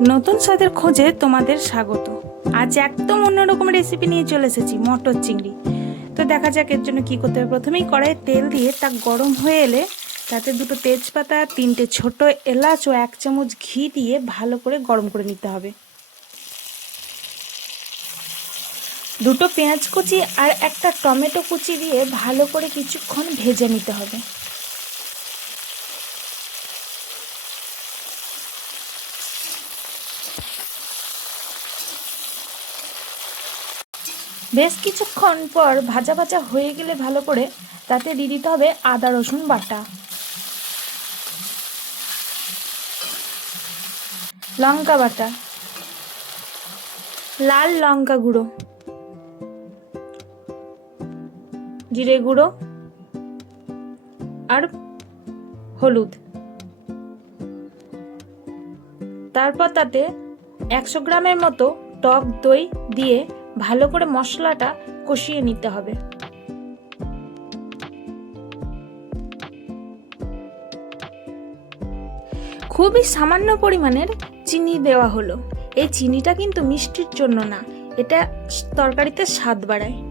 নতুন স্বাদের খোঁজে তোমাদের স্বাগত। আজ একদম অন্যরকম রেসিপি নিয়ে চলে এসেছি, মটর চিংড়ি। তো দেখা যাক এর জন্য কী করতে হবে। প্রথমেই কড়াইয়ে তেল দিয়ে তা গরম হয়ে এলে তাতে দুটো তেজপাতা, তিনটে ছোট এলাচ ও এক চামচ ঘি দিয়ে ভালো করে গরম করে নিতে হবে। দুটো পেঁয়াজ কুচি আর একটা টমেটো কুচি দিয়ে ভালো করে কিছুক্ষণ ভেজে নিতে হবে। বেশ কিছুক্ষণ পর ভাজা ভাজা হয়ে গেলে ভালো করে তাতে দিয়ে দিতে হবে আদা, রসুন বাটা। লঙ্কা বাটা। লাল লঙ্কা গুঁড়ো। জিরে গুঁড়ো। আর হলুদ। তারপর তাতে একশো গ্রামের মতো টক দই দিয়ে ভালো করে মশলাটা কষিয়ে নিতে হবে। খুবই সামান্য পরিমাণের চিনি দেওয়া হলো। এই চিনিটা কিন্তু মিষ্টির জন্য না, এটা তরকারিতে স্বাদ বাড়ায়।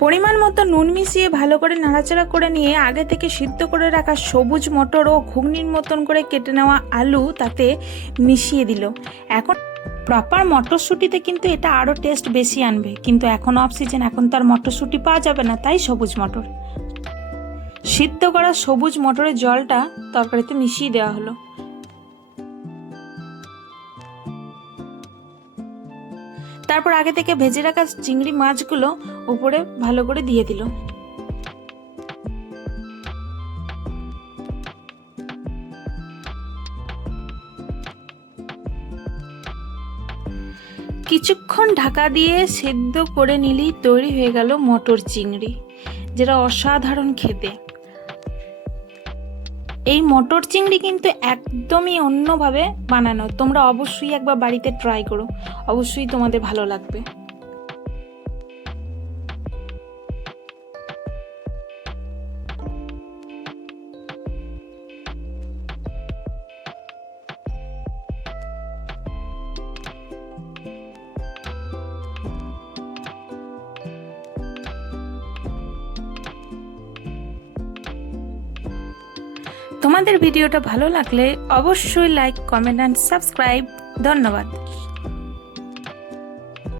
পরিমাণ মতো নুন মিশিয়ে ভালো করে নাড়াচাড়া করে নিয়ে আগে থেকে সিদ্ধ করে রাখা সবুজ মটর ও ঘুগনির মতন করে কেটে নেওয়া আলু তাতে মিশিয়ে দিল। এখন প্রপার মটরশুঁটিতে কিন্তু এটা আরও টেস্ট বেশি আনবে। কিন্তু এখন অফ সিজন এখন তো আর মটরশুঁটি পাওয়া যাবে না, তাই সবুজ মটর। সিদ্ধ করা সবুজ মটরের জলটা তরকারিতে মিশিয়ে দেওয়া হলো। তারপর আগে থেকে ভেজে রাখা চিংড়ি মাছগুলো উপরে ভালো করে দিয়ে দিল। কিছুক্ষণ ঢাকা দিয়ে সেদ্ধ করে নিলেই তৈরি হয়ে গেল মটর চিংড়ি, যেটা অসাধারণ খেতে। এই মটর চিংড়ি কিন্তু একদমই অন্যভাবে বানানো। তোমরা অবশ্যই একবার বাড়িতে ট্রাই করো। অবশ্যই তোমাদের ভালো লাগবে। তোমাদের ভিডিওটা ভালো লাগলে অবশ্যই লাইক কমেন্ট অ্যান্ড সাবস্ক্রাইব ধন্যবাদ।